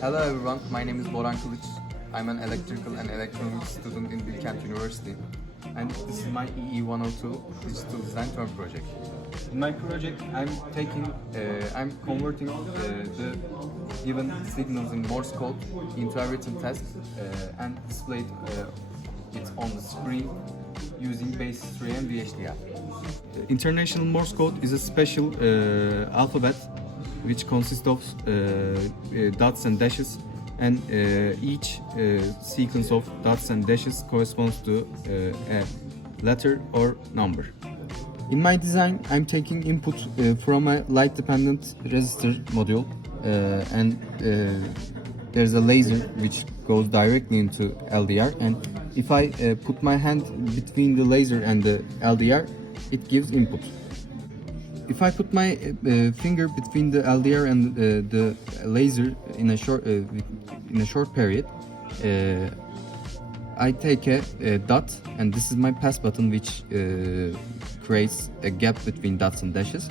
Hello everyone, my name is Boran Kılıç. I'm an electrical and electronics student in Bilkent University, and this is my EEE102 digital design term project. In my project, I'm converting the given signals in Morse code into a written text and displayed it on the screen using BASYS3 and VHDL. International Morse code is a special alphabet which consists of dots and dashes, and each sequence of dots and dashes corresponds to a letter or number. In my design, I'm taking input from a light-dependent resistor module, and there's a laser which goes directly into LDR, and if I put my hand between the laser and the LDR, it gives input. If I put my finger between the LDR and the laser in a short period, I take a dot, and this is my pass button, which creates a gap between dots and dashes.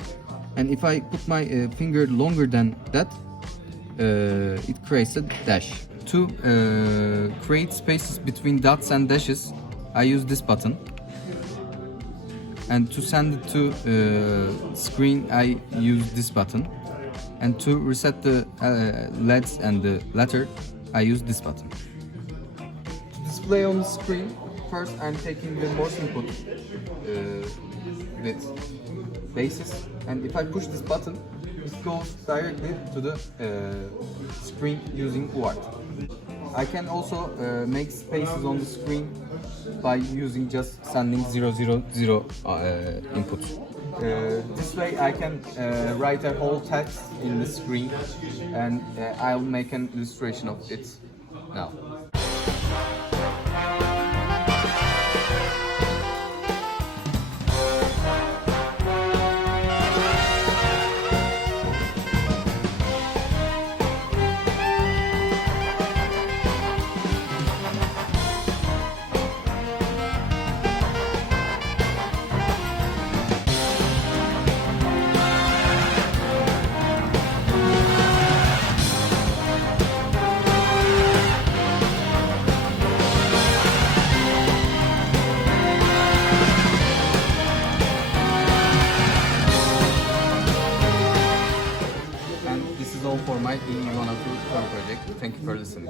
And if I put my finger longer than that, it creates a dash. To create spaces between dots and dashes, I use this button. And to send it to screen, I use this button. And to reset the LEDs and the letter, I use this button. To display on the screen, first I'm taking the Morse input with BASYS, and if I push this button, it goes directly to the screen using UART. I can also make spaces on the screen by using just sending 000 input. This way I can write a whole text in the screen, and I'll make an illustration of it now. This is all for my EE102 project. Thank you for listening.